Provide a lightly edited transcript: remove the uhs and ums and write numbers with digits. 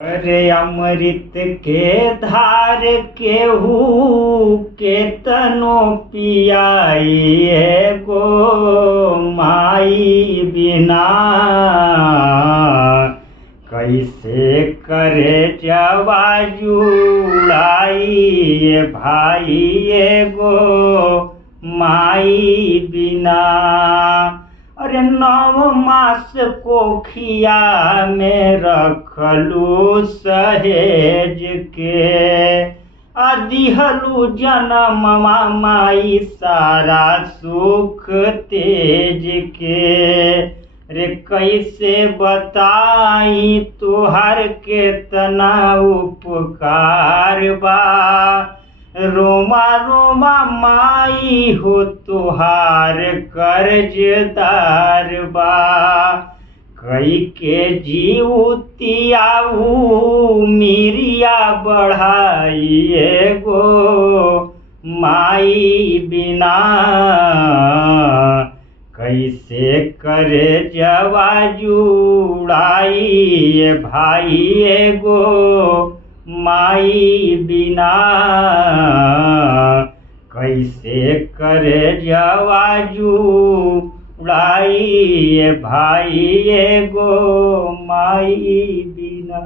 अरे अमृत के धार केहू केतनो पियाई गो माई बिना। कैसे करे जवा जुड़ाई भाई गो माई बिना। अरे 9 मास कोखिया में रखलू सहेज के दिहलू जन्म माई सारा सुख तेज के। रे कैसे बताई तुहार केतना उपकार बा। रोमा रोमा माई हो तुहार कर्जदार बा। कई के जीवतियाऊ मिरिया बढ़ाई गो माई बिना। कैसे करे जवा जुड़ाई भाई गो माई बिना। कैसे करे जवा जुड़ाई भाई गो माई बिना।